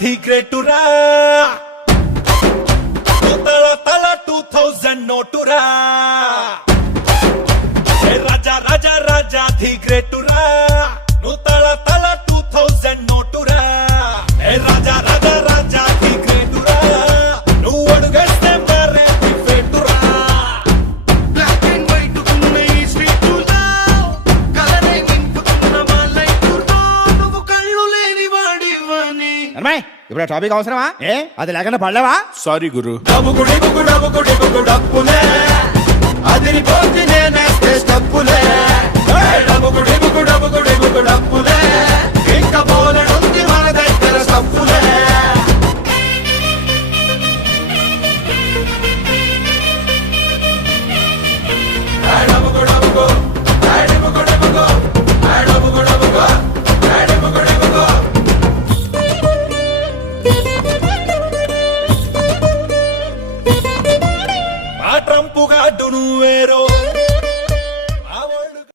ధీ గ్రేటురా తల తల 2000 నోటురా రాజా రాజా రాజా ధీ గ్రేటురా నువ్వు తల తల 2000 నోటురా రాజా రాజా రాజా ధీ గ్రేటురా నువ్వు అడుగేస్తే మారే ఫేటురా బ్లాక్ అండ్ వైట్ ఉన్న ఈ స్వీటులో కలరే నింపుతున్న మా లైఫ్లో నువ్వు కళ్ళు లేని వాడివని. అమ్మాయి ఇప్పుడు టాపిక్ అవసరమా? అది లేకుండా పడలేవా? సారీ గురు. డబ్బుకుడి బుకు డబ్బుకుడి బుకు డప్పులే అదిరిపోతే నేనేస్తే స్టప్పులే డబ్బుకుడి బుకు డబ్బుకుడి బుకు డప్పులే ఇంకా బోలెడుంది మన దగ్గర స్టప్పులే డబ్బుకు డబ్బుకు డబ్బుకు డబ్బుకు డబ్బుకు డబ్బుకు డబ్బుకు డబ్బుకు ఆ ట్రంపు గాడు నువ్వేరో